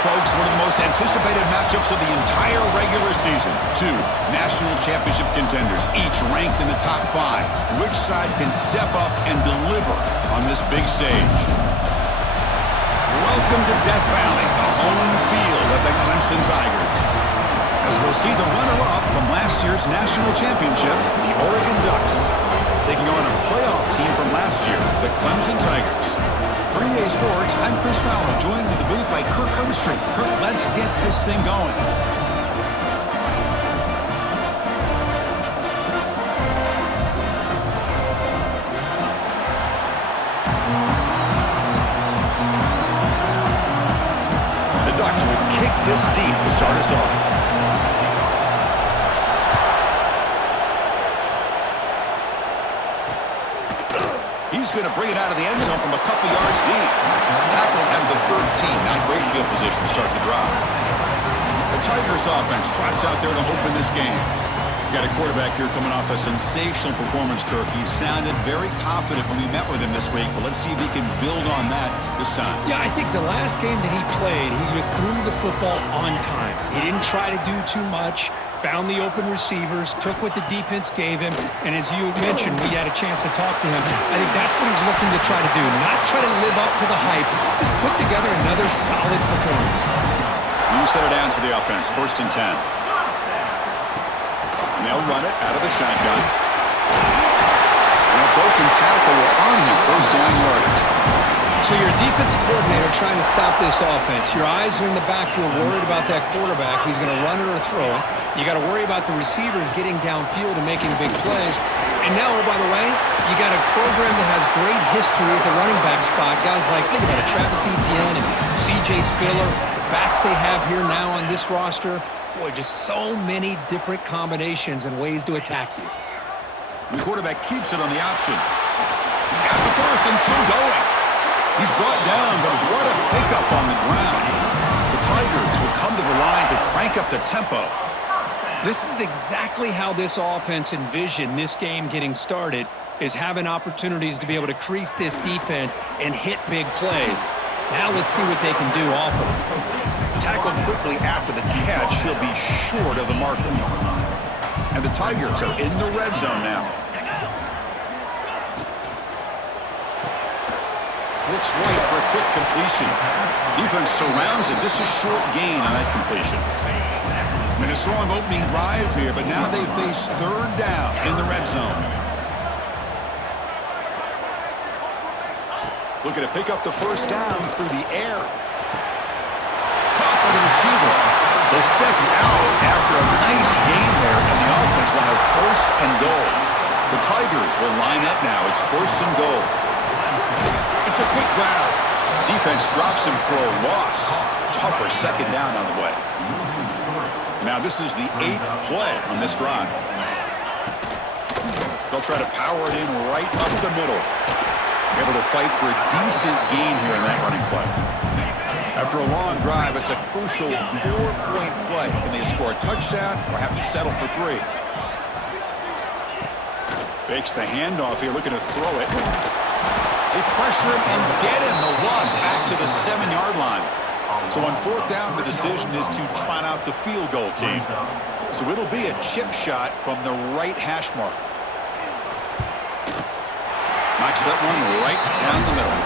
folks, one of the most anticipated matchups of the entire regular season. Two national championship contenders, each ranked in the top 5. Which side can step up and deliver on this big stage? Welcome to Death Valley, the home field of the Clemson Tigers. As we'll see the runner-up from last year's national championship, the Oregon Ducks, taking on a playoff team from last year, the Clemson Tigers. For EA Sports, I'm Chris Fowler, joined in the booth by Kirk Herbstreit. Kirk, let's get this thing going. The Ducks will kick this deep to start us off. He's going to bring it out of the end zone from a couple yards deep. Tackle at the 13. Not great field position to start the drive. The Tigers offense trots out there to open this game. You got a quarterback here coming off a sensational performance, Kirk. He sounded very confident when we met with him this week, but let's see if he can build on that this time. Yeah, I think the last game that he played, he just threw the football on time. He didn't try to do too much, found the open receivers, took what the defense gave him, and as you mentioned, we had a chance to talk to him. I think that's what he's looking to try to do, not try to live up to the hype, just put together another solid performance. You set it down to the offense, 1st and 10. And they'll run it out of the shotgun. And a broken tackle will earn him 1st down yardage. So you're a defensive coordinator trying to stop this offense. Your eyes are in the backfield worried about that quarterback. He's going to run it or throw it. You got to worry about the receivers getting downfield and making big plays. And now, oh, by the way, you got a program that has great history at the running back spot. Guys like, think about it, Travis Etienne and C.J. Spiller. The backs they have here now on this roster. Boy, just so many different combinations and ways to attack you. The quarterback keeps it on the option. He's got the first and still going. He's brought down, but what a pickup on the ground. The Tigers will come to the line to crank up the tempo. This is exactly how this offense envisioned this game getting started, is having opportunities to be able to crease this defense and hit big plays. Now let's see what they can do off of it. Tackled quickly after the catch, he'll be short of the marker. And the Tigers are in the red zone now. Looks right for a quick completion. Defense surrounds him. Just a short gain on that completion. I mean, a strong opening drive here, but now they face 3rd down in the red zone. Looking to pick up the 1st down through the air. Caught by the receiver. They'll step out after a nice gain there, and the offense will have 1st and goal. The Tigers will line up now. It's 1st and goal. It's a quick grab. Defense drops him for a loss. Tougher 2nd down on the way. Now this is the 8th play on this drive. They'll try to power it in right up the middle. Able to fight for a decent gain here in that running play. After a long drive, it's a crucial 4-point play. Can they score a touchdown or have to settle for 3? Fakes the handoff here, looking to throw it. They pressure him and get him. The loss back to the 7-yard line. So on 4th down, the decision is to trot out the field goal team. So it'll be a chip shot from the right hash mark. Knocks that one right down the middle.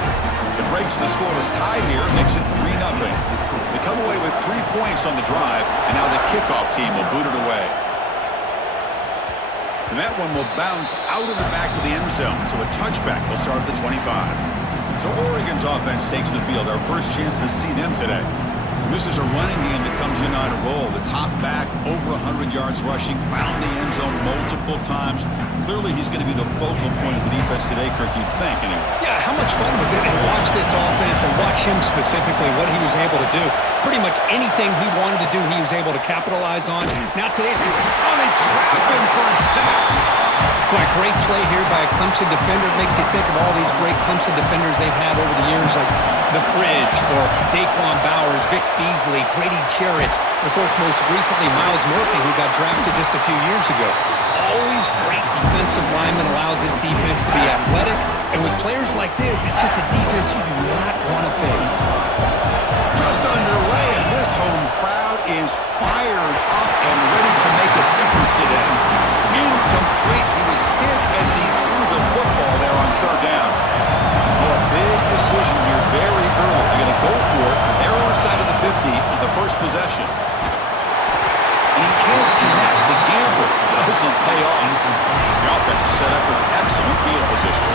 It breaks the scoreless tie here, makes it 3-0. They come away with 3 points on the drive, and now the kickoff team will boot it away. And that one will bounce out of the back of the end zone, so a touchback will start at the 25. So Oregon's offense takes the field, our first chance to see them today. This is a running game that comes in on a roll. The top back, over 100 yards rushing, found the end zone multiple times. Clearly, he's going to be the focal point of the defense today, Kirk, you'd think, anyway. Yeah, how much fun was it to watch this offense and watch him specifically, what he was able to do. Pretty much anything he wanted to do, he was able to capitalize on. Now today, it's they trap him for a sack. Boy, great play here by a Clemson defender. It makes you think of all these great Clemson defenders they've had over the years, like The Fridge or Daquan Bowers, Vic Beasley, Grady Jarrett, and of course, most recently, Myles Murphy, who got drafted just a few years ago. Always great defensive lineman, allows this defense to be athletic. And with players like this, it's just a defense you do not want to face. Just underway, and This home crowd is fired up and ready to make a difference today. Incomplete. He was hit as he threw the football there on third down. Well, a big decision here very early. They're going to go for it on their own side of the 50 on the first possession. And he can't connect. The gamble doesn't pay off. The offense is set up with excellent field position.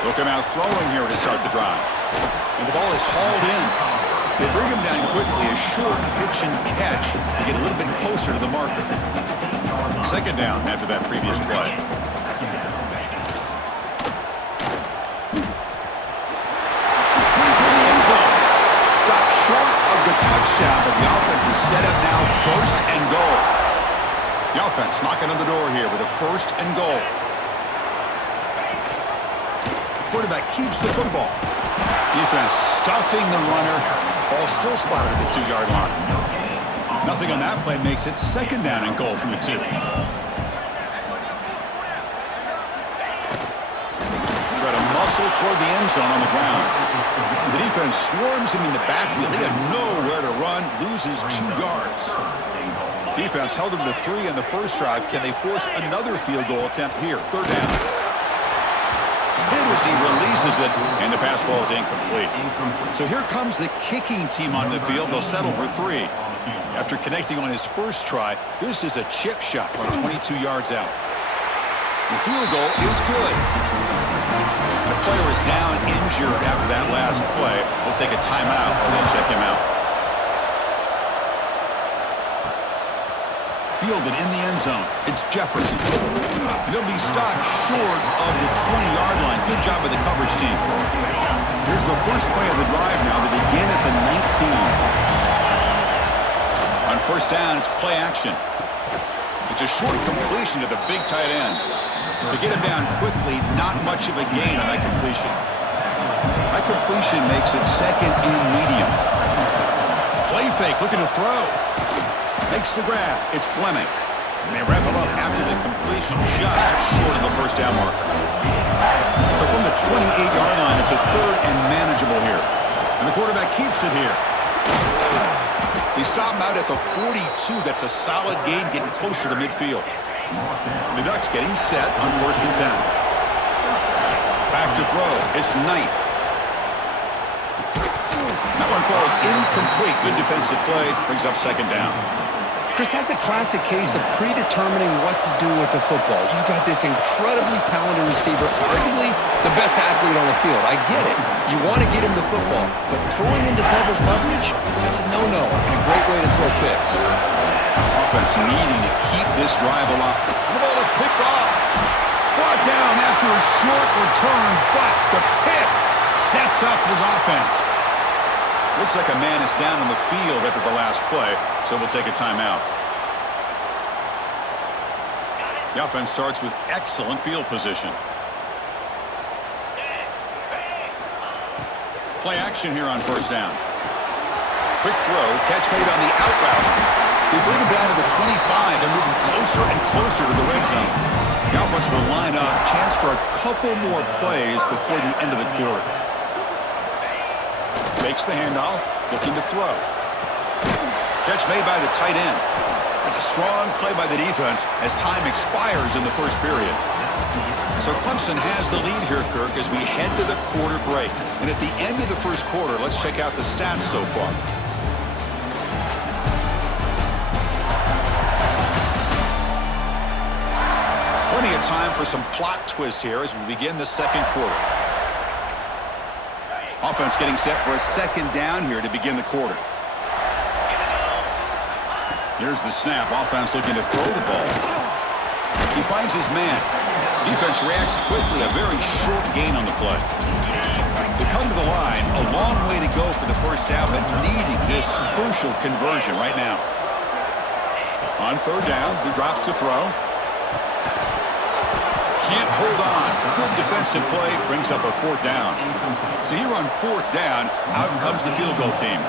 They'll come out throwing here to start the drive. And the ball is hauled in. They bring him down quickly, a short pitch and catch to get a little bit closer to the marker. Second down after that previous play. Into the end zone. Stopped short of the touchdown, but the offense is set up now first and goal. The offense knocking on the door here with a first and goal. Quarterback keeps the football. Defense stuffing the runner. Ball still spotted at the 2-yard line. Nothing on that play makes it second down and goal from the 2. Try to muscle toward the end zone on the ground. The defense swarms him in the backfield. He had nowhere to run, loses 2 yards. Defense held him to 3 on the first drive. Can they force another field goal attempt here? Third down. Hit as he releases it, and the pass ball is incomplete. So here comes the kicking team on the field. They'll settle for 3. After connecting on his first try, this is a chip shot from 22 yards out. The field goal is good. The player is down injured after that last play. They'll take a timeout, or they'll check him out. Fielded in the end zone. It's Jefferson. And he'll be stopped short of the 20-yard line. Good job by the coverage team. Here's the first play of the drive now. They begin at the 19. On first down, it's play action. It's a short completion to the big tight end. To get him down quickly, not much of a gain on that completion. That completion makes it second and medium. Play fake, looking to throw. Makes the grab. It's Fleming. And they wrap him up after the completion just short of the first down marker. So from the 28-yard line, it's a third and manageable here. And the quarterback keeps it here. They stop him out at the 42. That's a solid gain, getting closer to midfield. And the Ducks getting set on first and 10. Back to throw. It's Knight. That one falls incomplete. Good defensive play. Brings up second down. Chris, that's a classic case of predetermining what to do with the football. You've got this incredibly talented receiver, arguably the best athlete on the field. I get it. You want to get him the football, but throwing into double coverage, that's a no-no and a great way to throw picks. Offense needing to keep this drive alive. The ball is picked off. Brought down after a short return, but the pick sets up his offense. Looks like a man is down on the field after the last play, so we'll take a timeout. The offense starts with excellent field position. Play action here on first down. Quick throw, catch made on the out route. They bring him down to the 25. They're moving closer and closer to the red zone. The offense will line up, chance for a couple more plays before the end of the quarter. Makes the handoff, looking to throw. Catch made by the tight end. That's a strong play by the defense as time expires in the first period. So Clemson has the lead here, Kirk, as we head to the quarter break. And at the end of the first quarter, let's check out the stats so far. Plenty of time for some plot twists here as we begin the second quarter. Offense getting set for a second down here to begin the quarter. Here's the snap. Offense looking to throw the ball. He finds his man. Defense reacts quickly. A very short gain on the play. They come to the line. A long way to go for the first down, but needing this crucial conversion right now. On third down, he drops to throw. Can't hold on. Good defensive play. Brings up a fourth down. So here on fourth down, out comes the field goal team.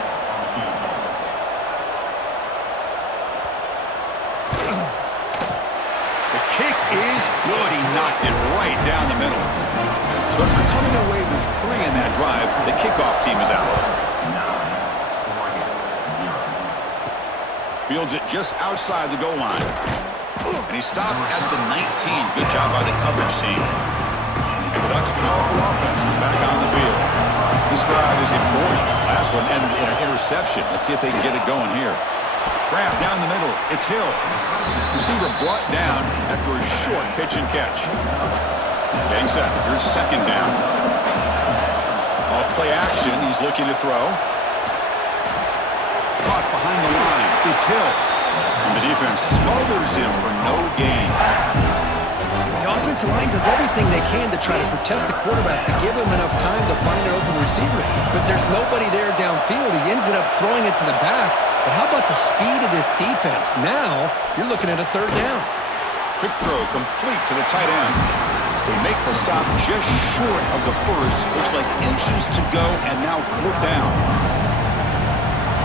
The kick is good. He knocked it right down the middle. So after coming away with 3 in that drive, the kickoff team is out. Fields it just outside the goal line. And he stopped at the 19. Good job by the coverage team. And the Ducks' powerful offense is back on the field. This drive is important. Last one ended in an interception. Let's see if they can get it going here. Grab down the middle. It's Hill. Receiver brought down after a short pitch and catch. Getting set. Here's second down. Off play action. He's looking to throw. Caught behind the line. It's Hill. And the defense smothers him for no gain. The offensive line does everything they can to try to protect the quarterback, to give him enough time to find an open receiver. But there's nobody there downfield. He ends up throwing it to the back. But how about the speed of this defense? Now you're looking at a third down. Quick throw complete to the tight end. They make the stop just short of the first. Looks like inches to go, and now fourth down.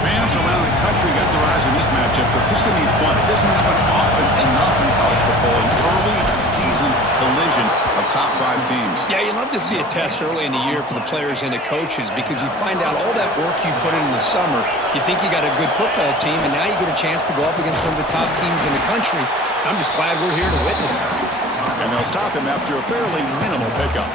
Fans around the country got their eyes on this matchup, but this is going to be fun. It doesn't happen often enough in college football, an early season collision of top 5 teams. Yeah, you love to see a test early in the year for the players and the coaches because you find out all that work you put in the summer. You think you got a good football team, and now you get a chance to go up against one of the top teams in the country. I'm just glad we're here to witness it. And they'll stop him after a fairly minimal pickup.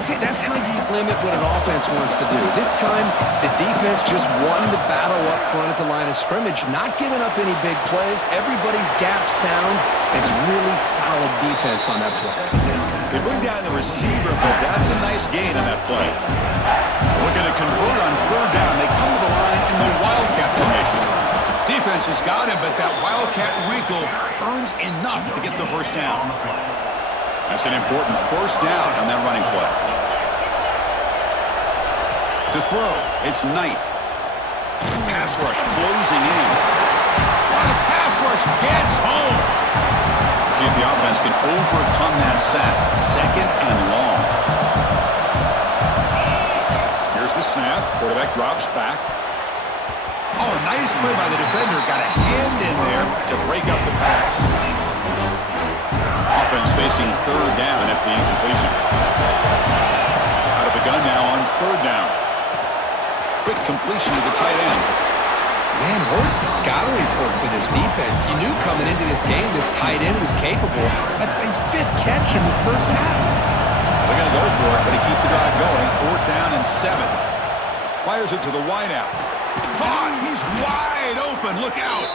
See, that's how you limit what an offense wants to do. This time, the defense just won the battle up front at the line of scrimmage, not giving up any big plays. Everybody's gap sound. It's really solid defense on that play. They bring down the receiver, but that's a nice gain on that play. Looking to convert on third down. They come to the line in the Wildcat formation. Defense has got him, but that Wildcat wrinkle earns enough to get the first down. That's an important first down on that running play. To throw, it's Knight. Pass rush closing in. The pass rush gets home. See if the offense can overcome that sack. Second and long. Here's the snap. Quarterback drops back. Oh, nice play by the defender. Got a hand in there to break up the pass. Offense facing third down after the incompletion. Out of the gun now on third down. Quick completion to the tight end. Man, where's the scouting report for this defense? You knew coming into this game this tight end was capable. That's his 5th catch in this first half. They're going to go for it, but to keep the drive going. Fourth down and 7. Fires it to the wideout. Caught! He's wide open. Look out!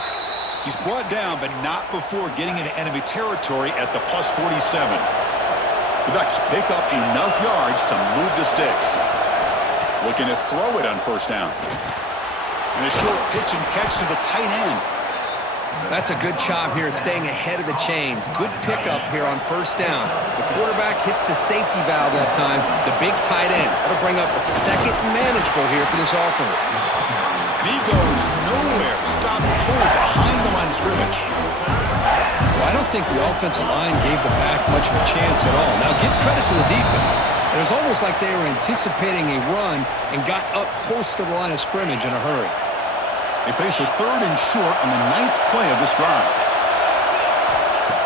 He's brought down, but not before getting into enemy territory at the plus 47. The Ducks pick up enough yards to move the sticks. Looking to throw it on first down. And a short pitch and catch to the tight end. That's a good job here staying ahead of the chains. Good pickup here on first down. The quarterback hits the safety valve that time. The big tight end. That'll bring up a second manageable here for this offense. And he goes nowhere. Stopped cold behind the line of scrimmage. Well, I don't think the offensive line gave the back much of a chance at all. Now, give credit to the defense. It was almost like they were anticipating a run and got up close to the line of scrimmage in a hurry. They face a third and short on the 9th play of this drive.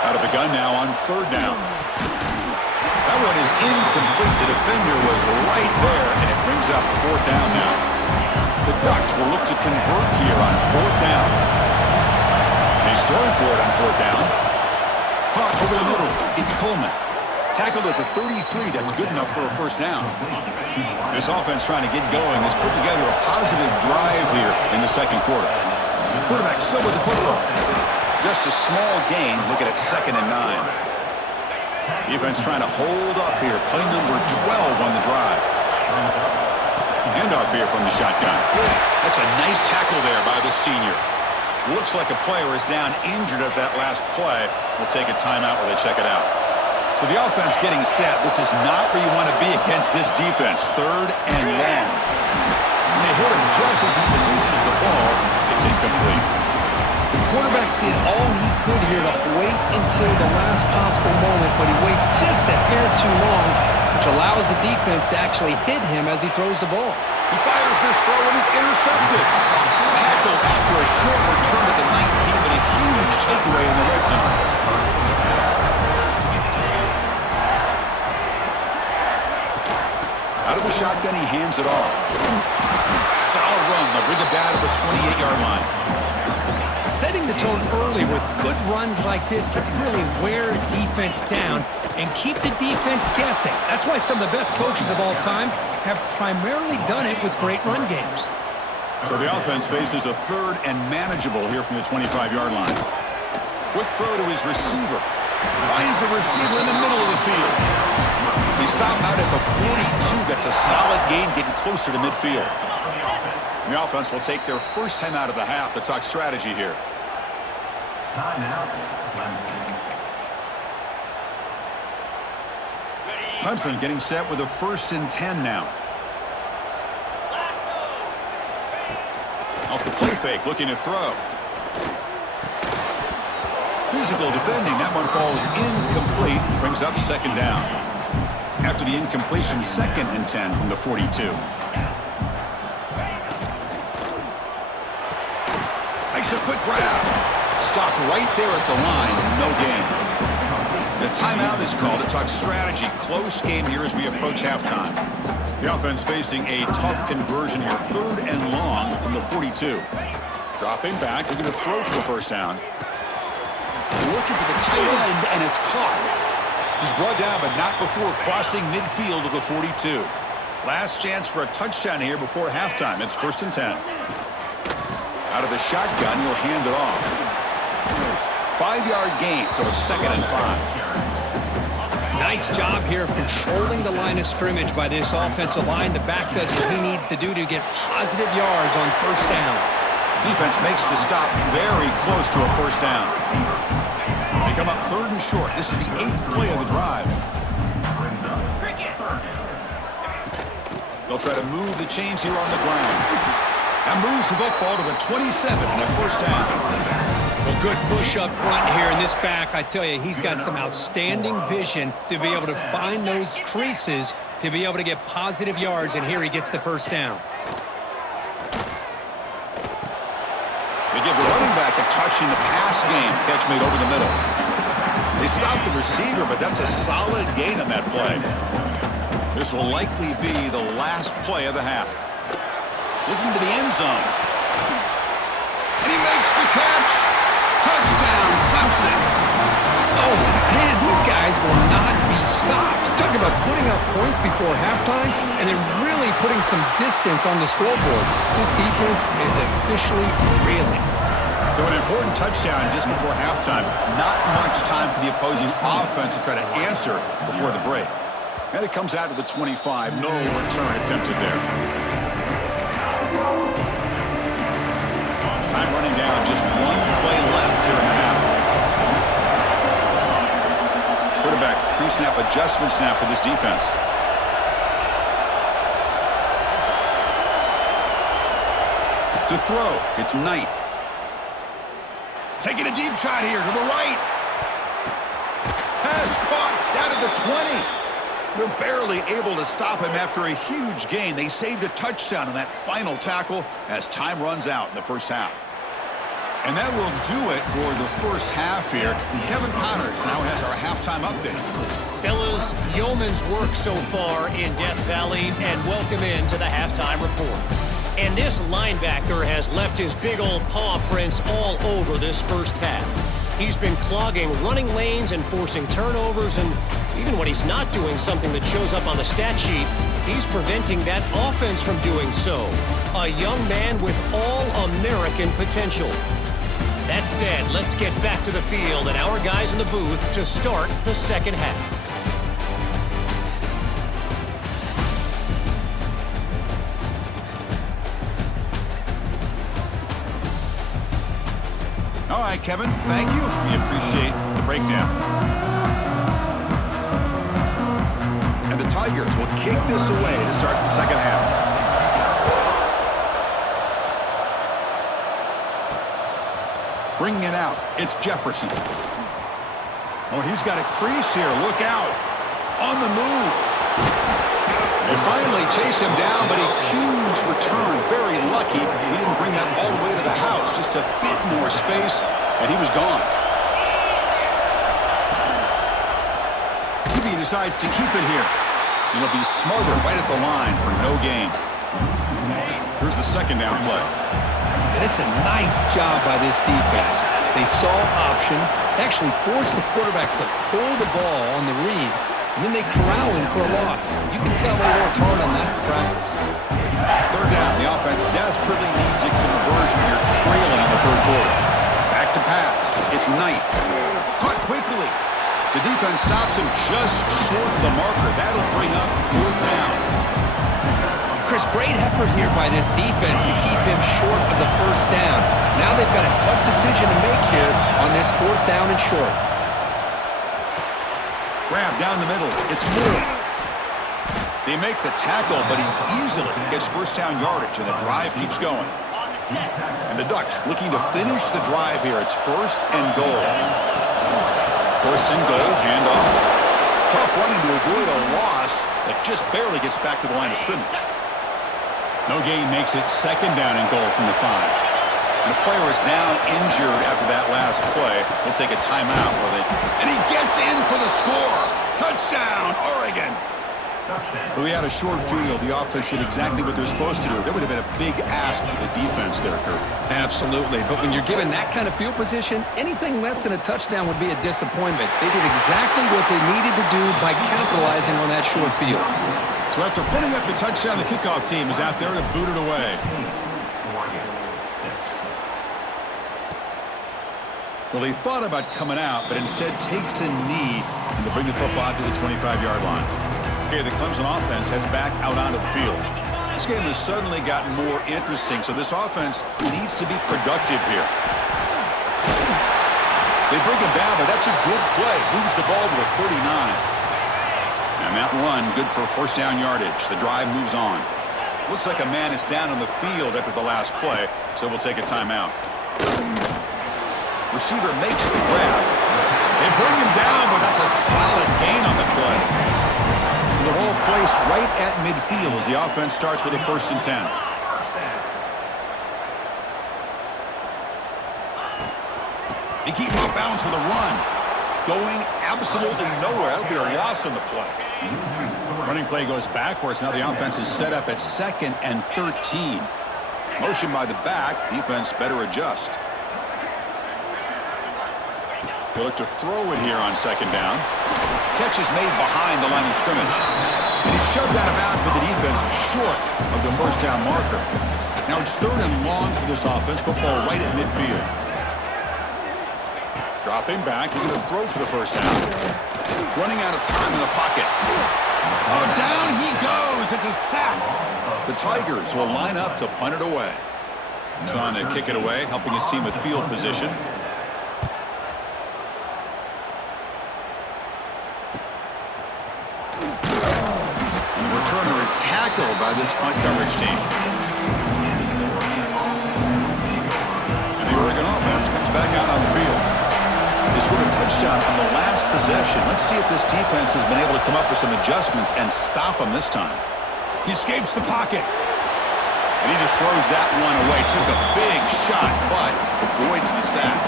Out of the gun now on third down. That one is incomplete. The defender was right there, and it brings up fourth down now. The Ducks will look to convert here on fourth down. He's throwing for it on fourth down. Caught over the middle. It's Coleman. Tackled at the 33. That's good enough for a first down. This offense trying to get going has put together a positive drive here in the second quarter. Quarterback still with the football. Just a small gain. Looking at 2nd and 9. Defense trying to hold up here. Play number 12 on the drive. Handoff here from the shotgun. That's a nice tackle there by the senior. Looks like a player is down injured at that last play. We'll take a timeout while they check it out. So the offense getting set. This is not where you want to be against this defense. Third and long. And they hit him just as he releases the ball. It's incomplete. The quarterback did all he could here to wait until the last possible moment, but he waits just a hair too long, which allows the defense to actually hit him as he throws the ball. He fires this throw and it's intercepted. Tackled after a short return at the 19, but a huge takeaway in the red zone. shotgun, he hands it off. Solid run. They'll bring it down to the 28-yard line. Setting the tone early with good runs like this can really wear defense down and keep the defense guessing. That's why some of the best coaches of all time have primarily done it with great run games. So the offense faces a third and manageable here from the 25-yard line. Quick throw to his receiver. Finds a receiver in the middle of the field. They stop out at the 42. That's a solid gain, getting closer to midfield. The offense will take their first time out of the half to talk strategy here. Hudson getting set with a 1st and 10 now. Off the play fake, looking to throw. Physical defending, that one falls incomplete, brings up 2nd down. After the incompletion, 2nd and 10 from the 42. Makes a quick grab. Stopped right there at the line, no gain. The timeout is called to talk strategy. Close game here as we approach halftime. The offense facing a tough conversion here, 3rd and long from the 42. Dropping back, looking to throw for the 1st down. Looking for the tight end, and it's caught. He's brought down, but not before crossing midfield of the 42. Last chance for a touchdown here before halftime. It's 1st and 10. Out of the shotgun, he'll hand it off. 5-yard gain, so it's 2nd and 5. Nice job here of controlling the line of scrimmage by this offensive line. The back does what he needs to do to get positive yards on 1st down. Defense makes the stop very close to a 1st down. They come up 3rd and short. This is the 8th play of the drive. They'll try to move the chains here on the ground. And moves the football to the 27 and a 1st down. Well, good push up front here in this back. I tell you, he's got some outstanding vision to be able to find those creases to be able to get positive yards, and here he gets the 1st down. They give the running back a touch in the pass game. Catch made over the middle. They stop the receiver, but that's a solid gain on that play. This will likely be the last play of the half. Looking to the end zone. And he makes the catch. Touchdown, Clemson. Oh, man, these guys will not be stopped. Talking about putting up points before halftime and then really putting some distance on the scoreboard. This defense is officially reeling. So an important touchdown just before halftime. Not much time for the opposing offense to try to answer before the break. And it comes out to the 25. No return attempted there. Time running down. Just 1 play left here in the half. Quarterback pre-snap adjustment snap for this defense. To throw, it's Knight. Taking a deep shot here to the right. Pass caught down at the 20. They're barely able to stop him after a huge gain. They saved a touchdown on that final tackle as time runs out in the 1st half. And that will do it for the 1st half here. Kevin Connors now has our halftime update. Fellas, yeoman's work so far in Death Valley, and welcome into the halftime report. And this linebacker has left his big old paw prints all over this 1st half. He's been clogging running lanes and forcing turnovers, and even when he's not doing something that shows up on the stat sheet, he's preventing that offense from doing so. A young man with all-American potential. That said, let's get back to the field and our guys in the booth to start the 2nd half. All right, Kevin, thank you. We appreciate the breakdown. And the Tigers will kick this away to start the 2nd half. Bringing it out, it's Jefferson. Oh, he's got a crease here. Look out. On the move. They finally chase him down, but a huge return. Very lucky he didn't bring that all the way to the house. Just a bit more space, and he was gone. QB decides to keep it here. And he'll be smothered right at the line for no gain. Here's the second down play. And it's a nice job by this defense. They saw option, actually forced the quarterback to pull the ball on the read, and then they corral him for a loss. You can tell they worked hard on that in practice. Third down. The offense desperately needs a conversion here, trailing in the third quarter. Back to pass. It's Knight. Caught quickly. The defense stops him just short of the marker. That'll bring up fourth down. Chris, great effort here by this defense to keep him short of the first down. Now they've got a tough decision to make here on this fourth down and short. Grab down the middle. It's Moore. They make the tackle, but he easily gets first down yardage, and the drive keeps going. And the Ducks looking to finish the drive here. It's first and goal. First and goal, handoff. Tough running to avoid a loss, but just barely gets back to the line of scrimmage. No gain makes it second down and goal from the 5. And the player is down injured after that last play. We'll take a timeout with it. And he gets in for the score. Touchdown, Oregon. Well, we had a short field. The offense did exactly what they're supposed to do. That would have been a big ask for the defense there, Kurt. Absolutely. But when you're given that kind of field position, anything less than a touchdown would be a disappointment. They did exactly what they needed to do by capitalizing on that short field. So after putting up the touchdown, the kickoff team is out there to boot it away. Well, he thought about coming out, but instead takes a knee and to bring the football to the 25-yard line. Okay, the Clemson offense heads back out onto the field. This game has suddenly gotten more interesting, so this offense needs to be productive here. They bring him down, but that's a good play. Moves the ball to the 39. And that run, good for first down yardage. The drive moves on. Looks like a man is down on the field after the last play, so we'll take a timeout. Receiver makes the grab. They bring him down, but that's a solid gain on the play. So the ball placed right at midfield as the offense starts with a first and 10. They keep him off balance with a run. Going absolutely nowhere. That'll be a loss on the play. Running play goes backwards. Now the offense is set up at second and 13. Motion by the back. Defense better adjust. They look to throw it here on second down. Catch is made behind the line of scrimmage. And he's shoved out of bounds by the defense short of the first down marker. Now it's third and long for this offense. Football right at midfield. Dropping back. He's going to throw for the first down. Running out of time in the pocket. Oh, down he goes. It's a sack. The Tigers will line up to punt it away. He's on to kick it away, helping his team with field position. Returner is tackled by this punt coverage team. And the Oregon offense comes back out on the field. They scored a touchdown on the last possession. Let's see if this defense has been able to come up with some adjustments and stop them this time. He escapes the pocket. And he just throws that one away. Took a big shot, but avoids the sack.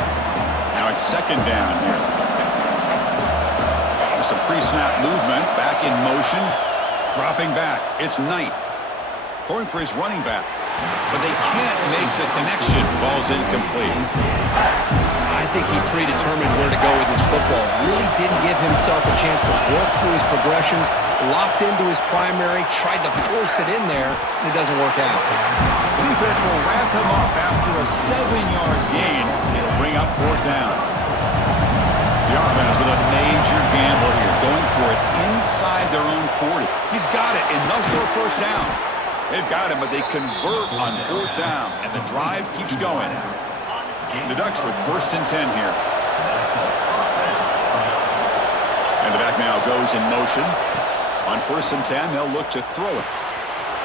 Now it's second down here. There's some pre-snap movement. Back in motion. Dropping back, it's Knight. Throwing for his running back. But they can't make the connection. Ball's incomplete. I think he predetermined where to go with his football. Really didn't give himself a chance to work through his progressions. Locked into his primary, tried to force it in there, and it doesn't work out. The defense will wrap him up after a 7-yard gain. It'll bring up fourth down. The offense with a major gamble here, going for it inside their own 40. He's got it, enough for a first down. They've got him, but they convert on fourth down, and the drive keeps going. The Ducks with first and 10 here. And the back now goes in motion. On first and 10, they'll look to throw it.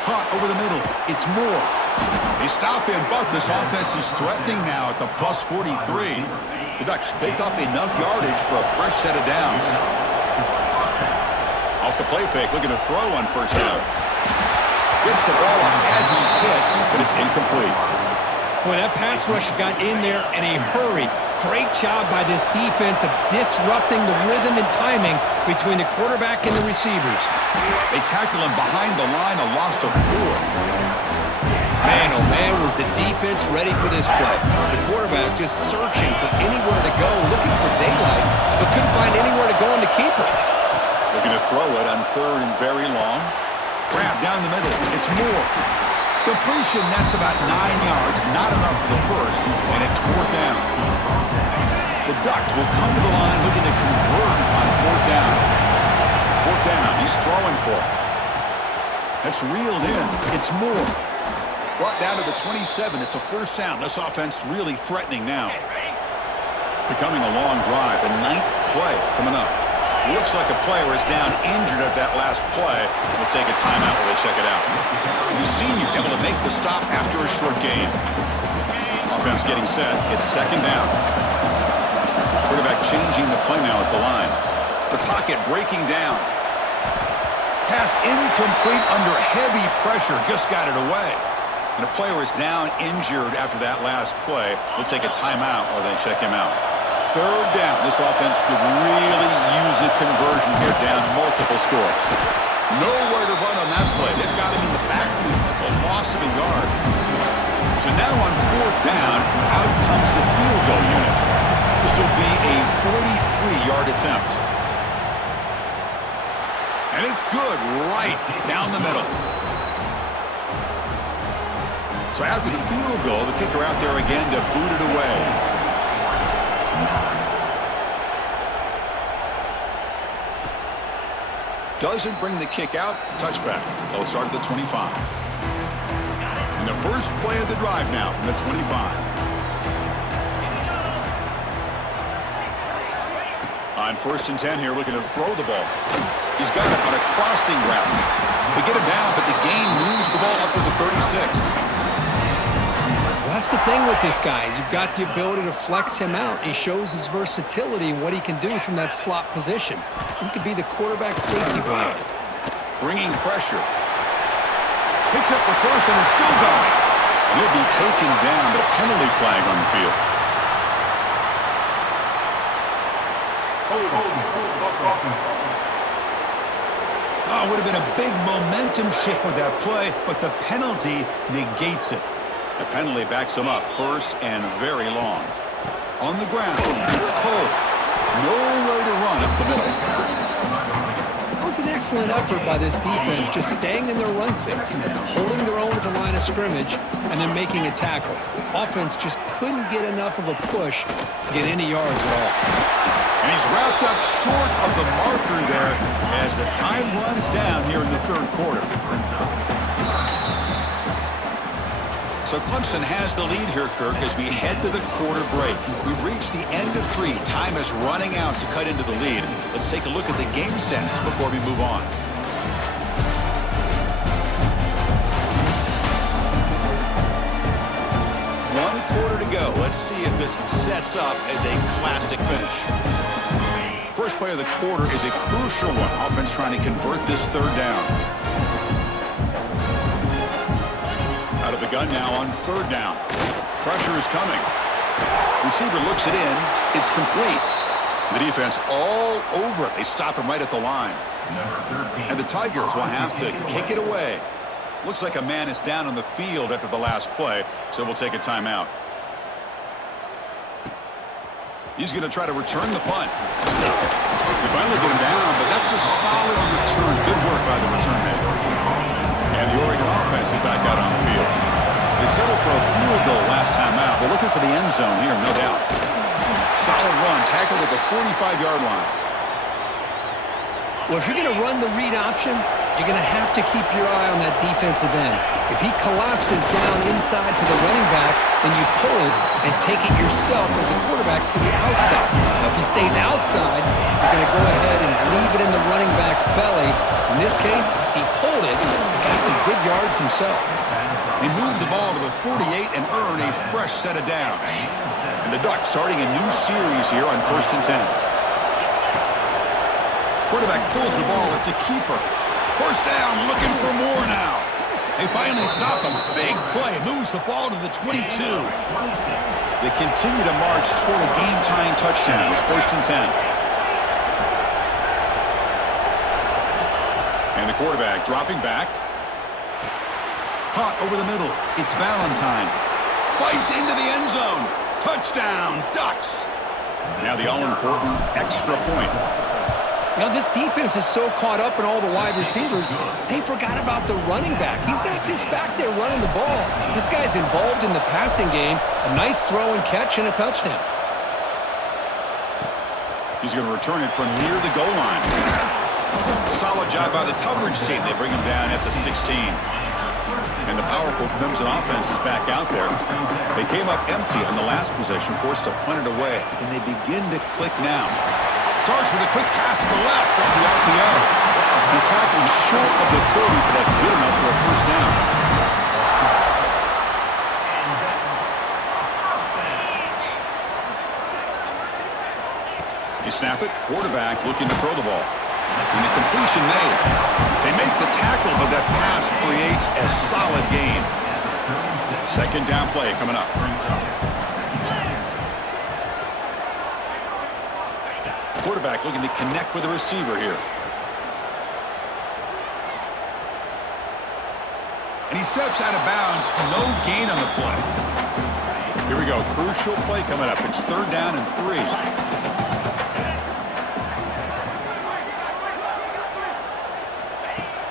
Caught over the middle. It's Moore. They stop him, but this offense is threatening now at the plus 43. The Ducks pick up enough yardage for a fresh set of downs. Off the play fake, looking to throw on first down. Gets the ball off as he's hit, but it's incomplete. Boy, that pass rush got in there in a hurry. Great job by this defense of disrupting the rhythm and timing between the quarterback and the receivers. They tackle him behind the line, a loss of 4. Man, oh man, was the defense ready for this play. The quarterback just searching for anywhere to go, looking for daylight, but couldn't find anywhere to go on the keeper. Looking to throw it on 3rd and very long. Grab down the middle. It's Moore. Completion, that's about 9 yards. Not enough for the first, and it's 4th down. The Ducks will come to the line looking to convert on 4th down. 4th down, he's throwing for it. That's reeled in. It's Moore. Brought down to the 27. It's a 1st down. This offense really threatening now. Becoming a long drive. The 9th play coming up. Looks like a player is down injured at that last play. We'll take a timeout while they check it out. The senior able to make the stop after a short gain. Offense getting set. It's 2nd down. Quarterback changing the play now at the line. The pocket breaking down. Pass incomplete under heavy pressure. Just got it away. And a player is down injured after that last play. We'll take a timeout while they check him out. 3rd down. This offense could really use a conversion here, down multiple scores. Nowhere to run on that play. They've got him in the backfield. That's a loss of a yard. So now on 4th down, out comes the field goal unit. This will be a 43-yard attempt. And it's good right down the middle. So after the field goal, the kicker out there again to boot it away. Doesn't bring the kick out. Touchback. They'll start at the 25. And the first play of the drive now from the 25. On 1st and 10 here, looking to throw the ball. He's got it on a crossing route. They get him down, but the gain moves the ball up to the 36. That's the thing with this guy. You've got the ability to flex him out. He shows his versatility and what he can do from that slot position. He could be the quarterback safety blanket. Bringing pressure. Picks up the first and is still going. And he'll be taken down, but a penalty flag on the field. Oh, it would have been a big momentum shift with that play, but the penalty negates it. The penalty backs him up 1st and very long. On the ground, it's pulled. Nowhere to run up the middle. That was an excellent effort by this defense, just staying in their run fix, holding their own at the line of scrimmage, and then making a tackle. Offense just couldn't get enough of a push to get any yards at all. And he's wrapped up short of the marker there as the time runs down here in the 3rd quarter. So Clemson has the lead here, Kirk, as we head to the quarter break. We've reached the end of 3. Time is running out to cut into the lead. Let's take a look at the game sets before we move on. One quarter to go. Let's see if this sets up as a classic finish. First play of the quarter is a crucial one. Offense trying to convert this 3rd down. Out of the gun now on 3rd down. Pressure is coming. Receiver looks it in. It's complete. The defense all over it. They stop him right at the line. And the Tigers will have to kick it away. Looks like a man is down on the field after the last play, so we'll take a timeout. He's going to try to return the punt. They finally get him down, but that's a solid return. Good work by the return man. And the Oregon offense is back out on the field. They settled for a field goal last time out. They're looking for the end zone here, no doubt. Solid run, tackled at the 45-yard line. Well, if you're going to run the read option, you're going to have to keep your eye on that defensive end. If he collapses down inside to the running back, then you pull it and take it yourself as a quarterback to the outside. Now, if he stays outside, you're going to go ahead and leave it in the running back's belly. In this case, he pulled it and got some good yards himself. He moved the ball to the 48 and earned a fresh set of downs. And the Ducks starting a new series here on 1st and 10. Quarterback pulls the ball. It's a keeper. 1st down, looking for more now. They finally stop him. Big play. Moves the ball to the 22. They continue to march toward a game-tying touchdown. It's 1st and 10. And the quarterback dropping back. Caught over the middle. It's Valentine. Fights into the end zone. Touchdown, Ducks. Now the all-important extra point. Now, this defense is so caught up in all the wide receivers, they forgot about the running back. He's not just back there running the ball. This guy's involved in the passing game. A nice throw and catch and a touchdown. He's going to return it from near the goal line. Solid job by the coverage team. They bring him down at the 16. And the powerful Clemson offense is back out there. They came up empty on the last possession, forced to punt it away. And they begin to click now. Starts with a quick pass to the left off the RPO. He's tackled short of the 30, but that's good enough for a first down. You snap it, quarterback looking to throw the ball. And the completion made. They make the tackle, but that pass creates a solid gain. 2nd down play coming up. Quarterback looking to connect with the receiver here. And he steps out of bounds. No gain on the play. Here we go. Crucial play coming up. It's 3rd down and 3.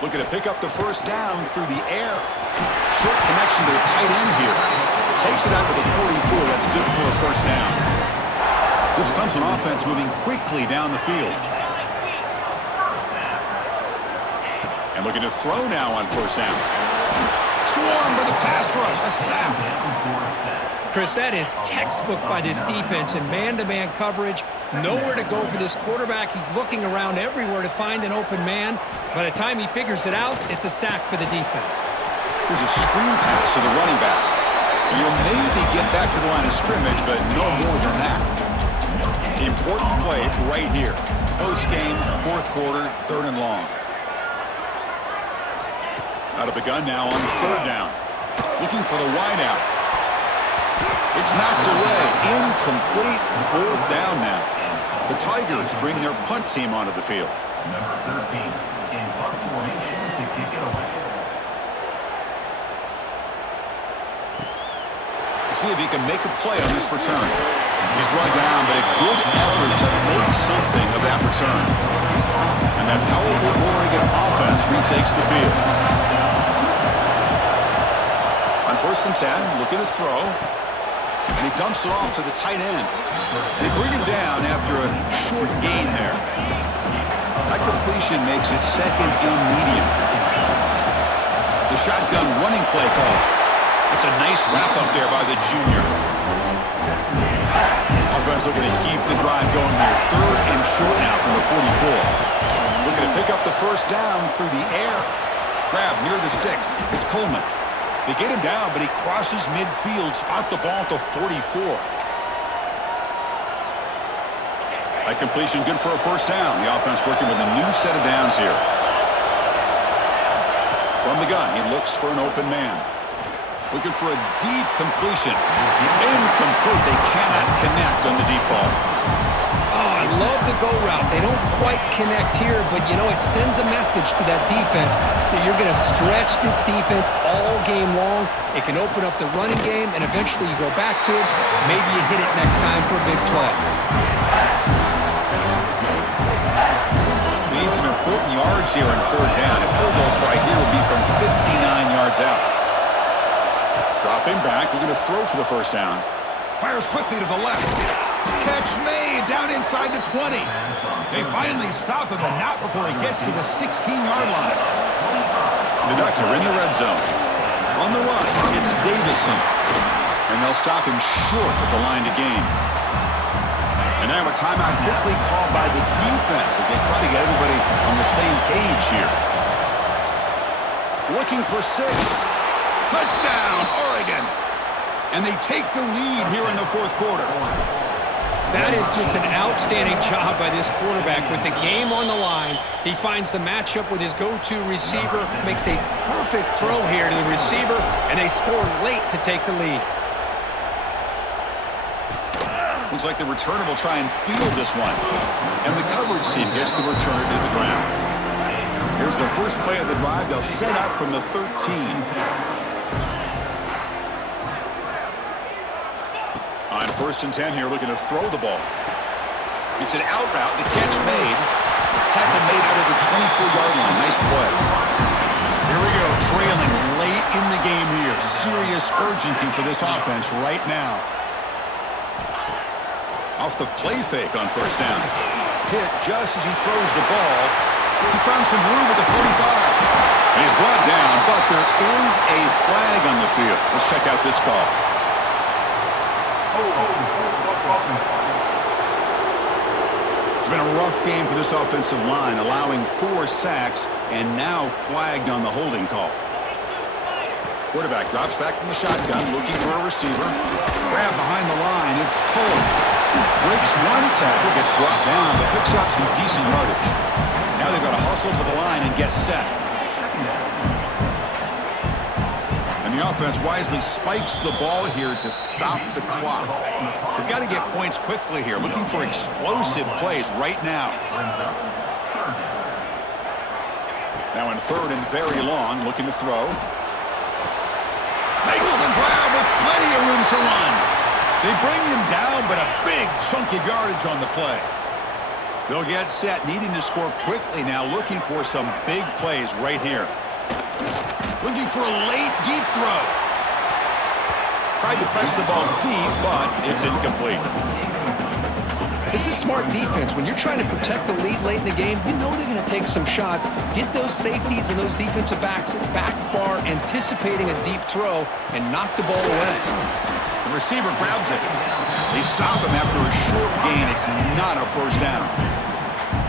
Looking to pick up the first down through the air. Short connection to the tight end here. Takes it out to the 44. That's good for a first down. This Clemson offense moving quickly down the field. And looking to throw now on first down. Swarmed by the pass rush. A sack. Chris, that is textbook by this defense in man-to-man coverage. Nowhere to go for this quarterback. He's looking around everywhere to find an open man. By the time he figures it out, it's a sack for the defense. There's a screen pass to the running back. You'll maybe get back to the line of scrimmage, but no more than that. Important play right here. Close game, 4th quarter, 3rd and long. Out of the gun now on 3rd down. Looking for the wideout. It's knocked away. Incomplete. 4th down now. The Tigers bring their punt team onto the field. Number 13 in punt formation to kick it away. See if he can make a play on this return. He's brought down, but a good effort to make something of that return. And that powerful Oregon offense retakes the field. On 1st and 10, looking to throw. And he dumps it off to the tight end. They bring him down after a short gain there. That completion makes it 2nd and medium. The shotgun running play call. It's a nice wrap-up there by the junior. Offense looking to keep the drive going here. 3rd and short now from the 44. Looking to pick up the first down through the air. Grab near the sticks. It's Coleman. They get him down, but he crosses midfield. Spot the ball at the 44. That completion good for a first down. The offense working with a new set of downs here. From the gun, he looks for an open man. Looking for a deep completion. Incomplete. They cannot connect on the deep ball. Oh, I love the go route. They don't quite connect here, but, you know, it sends a message to that defense that you're going to stretch this defense all game long. It can open up the running game, and eventually you go back to it. Maybe you hit it next time for a big play. We need some important yards here on 3rd down. A field goal try here will be from 59 yards out. Dropping back, looking to throw for the first down. Fires quickly to the left. Catch made down inside the 20. They finally stop him, but not before he gets to the 16-yard line. The Ducks are in the red zone. On the run, it's Davison. And they'll stop him short of the line to gain. And now a timeout quickly called by the defense as they try to get everybody on the same page here. Looking for 6. Touchdown, Oregon. And they take the lead here in the 4th quarter. That is just an outstanding job by this quarterback. With the game on the line, he finds the matchup with his go-to receiver, makes a perfect throw here to the receiver, and they score late to take the lead. Looks like the returner will try and field this one. And the coverage team gets the returner to the ground. Here's the first play of the drive. They'll set up from the 13. On 1st and 10 here, looking to throw the ball. It's an out route. The catch made. Tackle made out of the 24-yard line. Nice play. Here we go. Trailing late in the game here. Serious urgency for this offense right now. Off the play fake on 1st down. Hit just as he throws the ball. He's found some room at the 45. He's brought down, but there is a flag on the field. Let's check out this call. It's been a rough game for this offensive line, allowing 4 sacks and now flagged on the holding call. Quarterback drops back from the shotgun, looking for a receiver. Grab behind the line. It's pulled. Breaks one tackle, gets brought down, but picks up some decent yardage. Now they've got to hustle to the line and get set. And the offense wisely spikes the ball here to stop the clock. They've got to get points quickly here, looking for explosive plays right now. Now in 3rd and very long, looking to throw. Makes the grab with plenty of room to run. They bring him down, but a big chunk of yardage on the play. They'll get set, needing to score quickly now, looking for some big plays right here. Looking for a late, deep throw. Tried to press the ball deep, but it's incomplete. This is smart defense. When you're trying to protect the lead late in the game, you know they're going to take some shots, get those safeties and those defensive backs back far, anticipating a deep throw, and knock the ball away. The receiver grabs it. They stop him after a short gain. It's not a 1st down.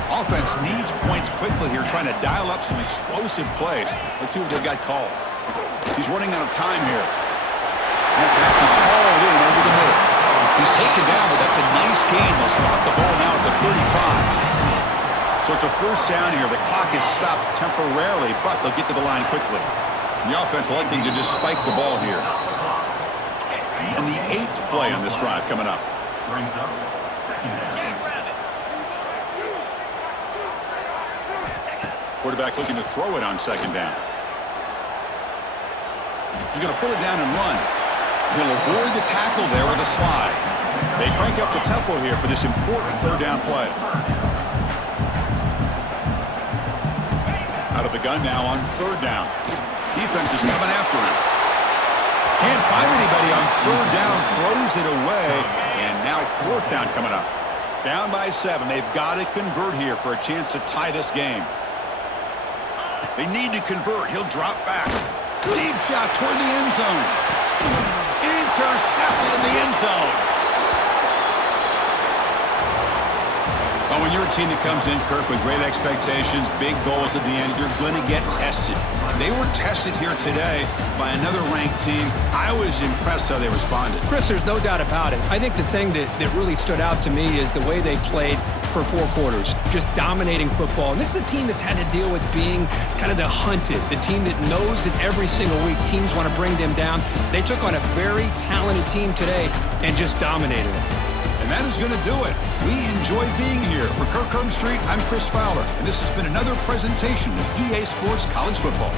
Offense needs points quickly here, trying to dial up some explosive plays. Let's see what they've got called. He's running out of time here. That pass is hauled in over the middle. He's taken down, but that's a nice gain. They'll spot the ball now at the 35. So it's a 1st down here. The clock is stopped temporarily, but they'll get to the line quickly. And the offense electing to just spike the ball here. And the 8th play on this drive coming up. Brings up 2nd down. Quarterback looking to throw it on 2nd down. He's going to pull it down and run. He'll avoid the tackle there with a slide. They crank up the tempo here for this important 3rd down play. Out of the gun now on 3rd down. Defense is coming after him. Can't find anybody on 3rd down, throws it away, and now 4th down coming up. Down by 7. They've got to convert here for a chance to tie this game. They need to convert. He'll drop back. Deep shot toward the end zone. Intercepted in the end zone. Well, when you're a team that comes in, Kirk, with great expectations, big goals at the end, you're going to get tested. They were tested here today by another ranked team. I was impressed how they responded. Chris, there's no doubt about it. I think the thing that really stood out to me is the way they played for 4 quarters, just dominating football. And this is a team that's had to deal with being kind of the hunted, the team that knows that every single week teams want to bring them down. They took on a very talented team today and just dominated it. And that is going to do it. We enjoy being here. For Kirk Street, I'm Chris Fowler, and this has been another presentation of EA Sports College Football.